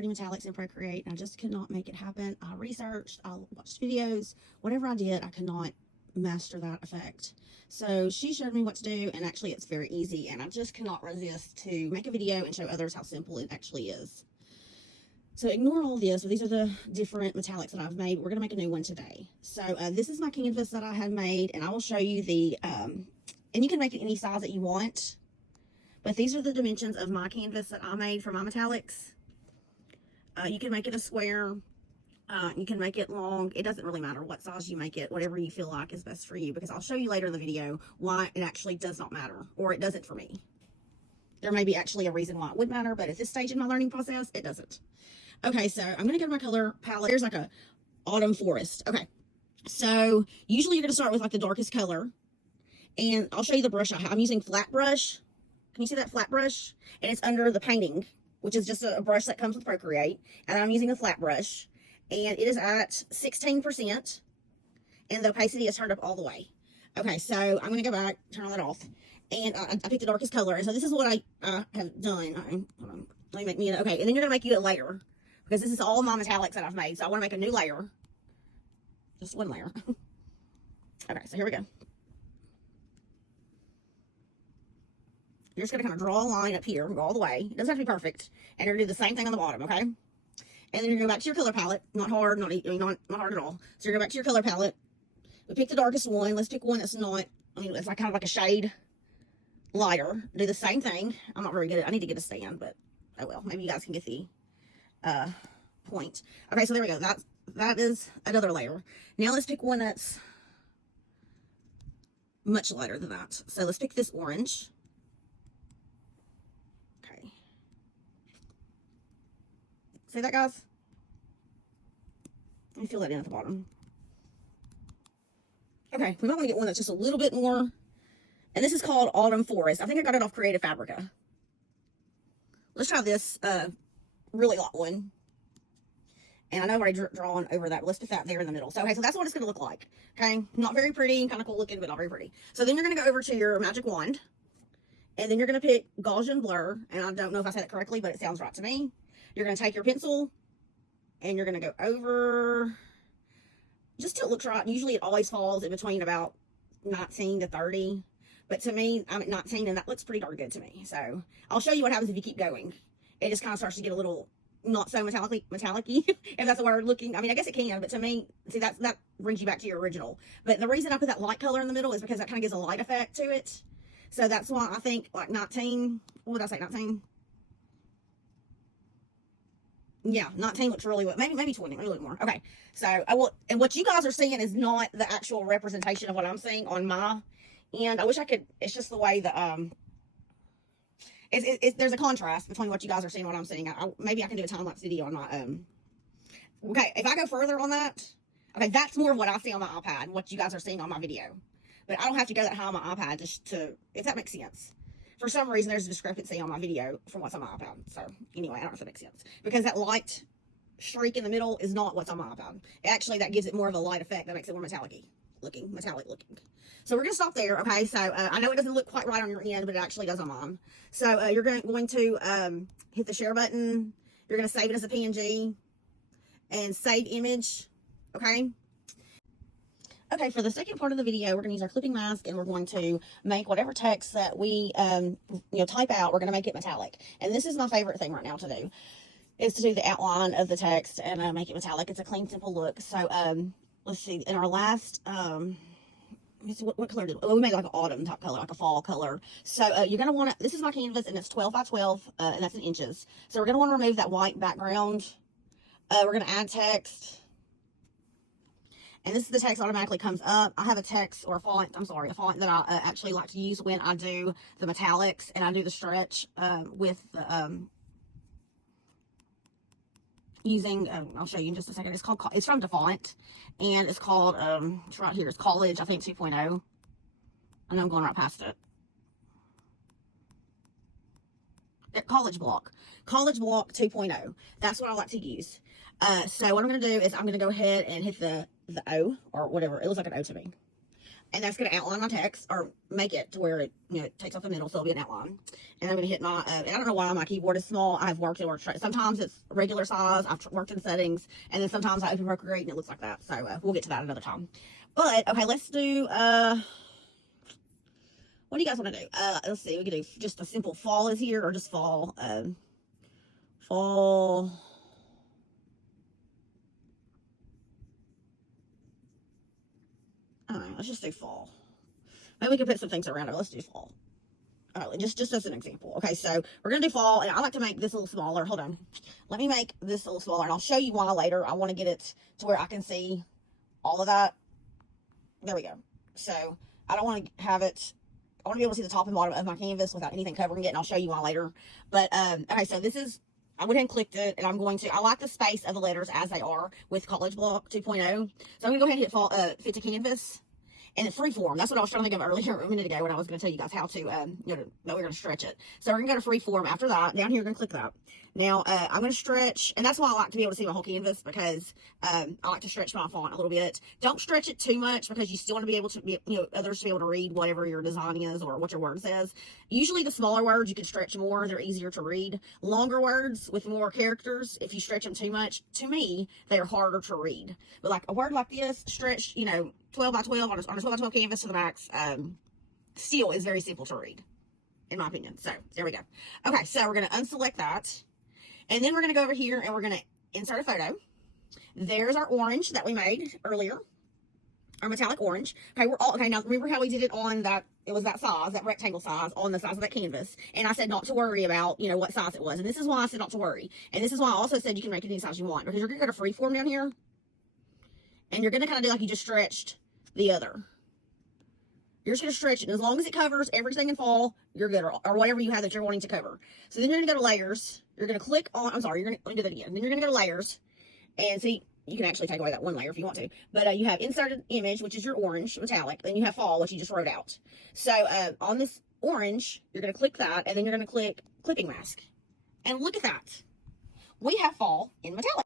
pretty metallics in Procreate, and I just could not make it happen. I researched, I watched videos, whatever I did, I could not master that effect. So she showed me what to do, and actually it's very easy, and I just cannot resist to make a video and show others how simple it actually is. So ignore all this, but these are the different metallics that I've made. We're going to make a new one today. So this is my canvas that I had made, and I will show you the, and you can make it any size that you want, but these are the dimensions of my canvas that I made for my metallics. You can make it a square. You can make it long. It doesn't really matter what size you make it, whatever you feel like is best for you, because I'll show you later in the video why it actually does not matter, or it doesn't for me. There may be actually a reason why it would matter, but at this stage in my learning process, it doesn't. Okay, so I'm going to go to my color palette. There's like a autumn forest. Okay, so usually you're going to start with like the darkest color, and I'll show you the brush I have. I'm using flat brush. Can you see that flat brush? And it's under the painting, which is just a brush that comes with Procreate. And I'm using a flat brush, and it is at 16%, and the opacity is turned up all the way. Okay, so I'm going to go back, turn all that off, and I picked the darkest color. And so this is what I have done. Hold on, let me make me an, okay, and then you're going to make you a layer, because this is all my metallics that I've made. So I want to make a new layer, just one layer. Okay, so here we go. You're just going to kind of draw a line up here and go all the way. It doesn't have to be perfect. And you're going to do the same thing on the bottom, okay? And then you're going to go back to your color palette. Not hard, not hard at all. So you're going to go back to your color palette. We pick the darkest one. Let's pick one that's not, I mean, it's like kind of like a shade lighter. Do the same thing. I'm not very good at it. I need to get a stand, but oh well. Maybe you guys can get the point. Okay, so there we go. That is another layer. Now let's pick one that's much lighter than that. So let's pick this orange. See that, guys? Let me fill that in at the bottom. Okay, we might want to get one that's just a little bit more. And this is called Autumn Forest. I think I got it off Creative Fabrica. Let's try this really light one. And I know I've already drawn over that, but let's put that there in the middle. So, okay, so that's what it's going to look like. Okay, not very pretty, kind of cool looking, but not very pretty. So then you're going to go over to your magic wand. And then you're going to pick Gaussian Blur. And I don't know if I said it correctly, but it sounds right to me. You're going to take your pencil and you're going to go over just till it looks right. Usually it always falls in between about 19 to 30. But to me, I'm at 19 and that looks pretty darn good to me. So I'll show you what happens if you keep going. It just kind of starts to get a little not so metallic-y, if that's the word looking. I mean, I guess it can, but to me, see, that brings you back to your original. But the reason I put that light color in the middle is because that kind of gives a light effect to it. So that's why I think like 19, what did I say, 19? Yeah, 19 looks really well. Maybe 20, maybe a little more. Okay, so I will, and what you guys are seeing is not the actual representation of what I'm seeing on my end. I wish I could, it's just the way that, there's a contrast between what you guys are seeing and what I'm seeing. Maybe I can do a time-lapse video on my, okay, if I go further on that, okay, that's more of what I see on my iPad, what you guys are seeing on my video. But I don't have to go that high on my iPad just to, if that makes sense. For some reason, there's a discrepancy on my video from what's on my iPad. So, anyway, I don't know if that makes sense. Because that light streak in the middle is not what's on my iPad. Actually, that gives it more of a light effect. That makes it more metallic looking. So, we're going to stop there, okay? So, I know it doesn't look quite right on your end, but it actually does on mine. So, you're going to hit the share button. You're going to save it as a PNG. And save image, okay? Okay, for the second part of the video, we're going to use our clipping mask, and we're going to make whatever text that we, type out. We're going to make it metallic. And this is my favorite thing right now to do, is to do the outline of the text and make it metallic. It's a clean, simple look. So, let's see. In our last, what color did we made like an autumn type color, like a fall color. So, you're going to want to, this is my canvas, and it's 12 by 12, and that's in inches. So, we're going to want to remove that white background. We're going to add text. And this is the text automatically comes up. I have a text or a font, a font that I actually like to use when I do the metallics and I do the stretch with the, using, I'll show you in just a second. It's from DeFont, and it's called, it's right here. It's College, I think 2.0. I know I'm going right past it. College Block 2.0. That's what I like to use. So what I'm going to do is I'm going to go ahead and hit the O, or whatever. It looks like an O to me. And that's going to outline my text, or make it to where it, it takes off the middle, so it'll be an outline. And I'm going to hit my, and I don't know why my keyboard is small. I've worked it, sometimes it's regular size. I've worked in settings, and then sometimes I open Procreate and it looks like that. So we'll get to that another time. But, okay, let's do, what do you guys want to do? Let's see, we can do just a simple fall is here, or just fall, fall. I don't know, let's just do fall. Maybe we can put some things around it. Let's do fall. All right, just as an example. Okay, so we're going to do fall, and I like to make this a little smaller. Hold on. Let me make this a little smaller, and I'll show you why later. I want to get it to where I can see all of that. There we go. So I don't want to have it, I want to be able to see the top and bottom of my canvas without anything covering it, and I'll show you why later. But, okay, so this is, I went ahead and clicked it, and I'm going to, I like the space of the letters as they are with College Block 2.0. So I'm going to go ahead and hit fall, fit to canvas. And it's freeform. That's what I was trying to think of earlier, a minute ago, when I was going to tell you guys how to, that we're going to stretch it. So we're going to go to freeform. After that, down here, we're going to click that. Now, I'm going to stretch, and that's why I like to be able to see my whole canvas, because I like to stretch my font a little bit. Don't stretch it too much, because you still want to be able to be, others to be able to read whatever your design is or what your word says. Usually the smaller words you can stretch more. They're easier to read. Longer words with more characters, if you stretch them too much, to me, they're harder to read. But like a word like this, stretched, 12 by 12 on a 12 by 12 canvas to the max, still is very simple to read, in my opinion. So there we go. Okay, so we're going to unselect that. And then we're going to go over here and we're going to insert a photo. There's our orange that we made earlier, our metallic orange. Okay, okay, now remember how we did it on that, it was that size, that rectangle size on the size of that canvas. And I said not to worry about, what size it was. And this is why I said not to worry. And this is why I also said you can make it any size you want, because you're going to go to freeform down here. And you're going to kind of do like you just stretched the other. You're just going to stretch it. And as long as it covers everything in fall, you're good. Or whatever you have that you're wanting to cover. So then you're going to go to layers. You're going to click on, let me do that again. Then you're going to go to layers. And see, you can actually take away that one layer if you want to. But you have inserted image, which is your orange metallic. Then you have fall, which you just wrote out. So on this orange, you're going to click that. And then you're going to click clipping mask. And look at that. We have fall in metallic.